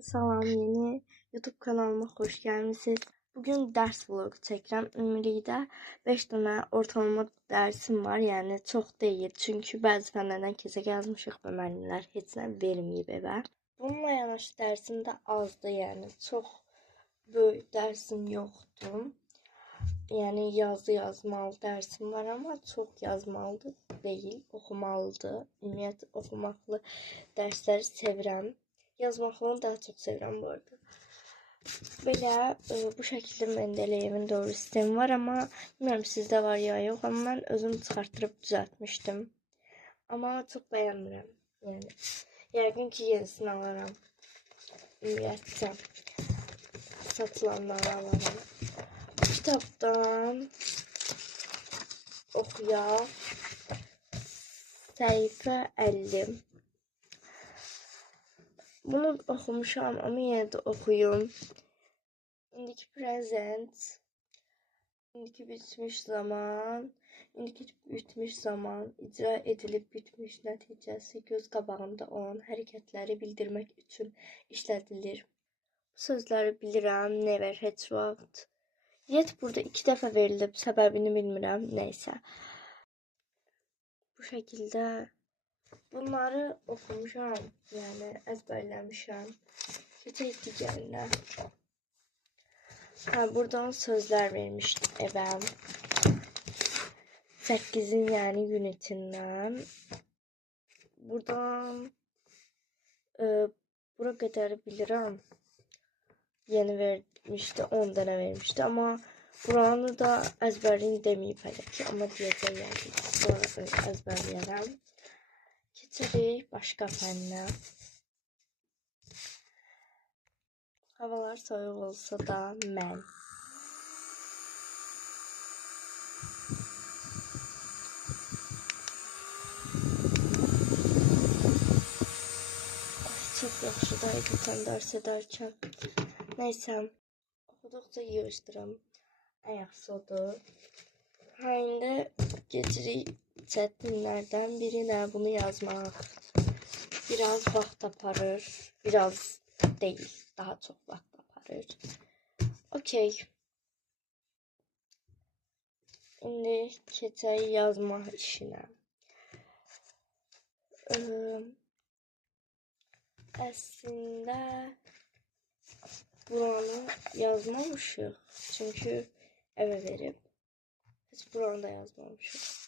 Salam, yeni YouTube kanalıma hoş gelmişsiniz. Bugün ders vlogu çəkirəm. Ümumilikdə 5 dənə ortalama dərsim var. Yəni çox deyil. Çünki bəzi fənlərdən keçək yazmışıq və müəllimlər heç nə verməyib evə. Bununla yanaşı dərsim də azdı. Yəni çox böyük dərsim yoxdur. Yəni yazmalı dərsim var, amma çox yazmalı deyil, oxumalıdır. Ümumiyyətlə oxumaqlı dərsləri sevirəm. Yazmaqlarını daha çok sevirəm bu arada. Belə bu şəkildə Mendeleevin doğru sistemi var, amma bilmirəm sizdə var ya yox, amma mən özüm çıxartdırıb düzəltmişdim. Amma çox bəyənmirəm. Yəni yəqin ki yenisini alaram. Ümumiyyətlə satılanları alaram. Bu kitabdan oxuyaq. Səhifə 50. Bunu oxumuşam, amma yenə də oxuyum. İndiki present, indiki bitmiş zaman, icra edilib bitmiş nəticəsi göz qabağında olan hərəkətləri bildirmək üçün işlədilir. Bu sözləri bilirəm, never, heç vaxt. Yet burada 2 dəfə verilib, səbəbini bilmirəm, neysə. Bu şəkildə bunları oxumuşam, yəni əzbərləmişəm. Keçək digərinə. Buradan sözlər vermişdi evə. 8'in yəni unitindən. Buradan bura qədər bilirəm. Yeni vermişdi, 10 dənə vermişdi, amma buranı da əzbərini deməyib hələ ki, amma deyəcək yəni. Sonra əzbərləyərəm. Keçirik başqa fənnə. Havalar soyuq olsa da mən. Çok yaxşıdaydı tam dərs edərkən. Neysə, oxuduqca yığışdırım. Ən yaxşısı odur. İndi keçirik çətinlərdən birinə bunu yazmaq. Biraz vaxt aparır, biraz değil, daha çok vaxt aparır. Okey. İndi keçək yazma işinə. Əslində buranı yazmamışıq, çünki evə verib. Heç buranı da yazmamışıq.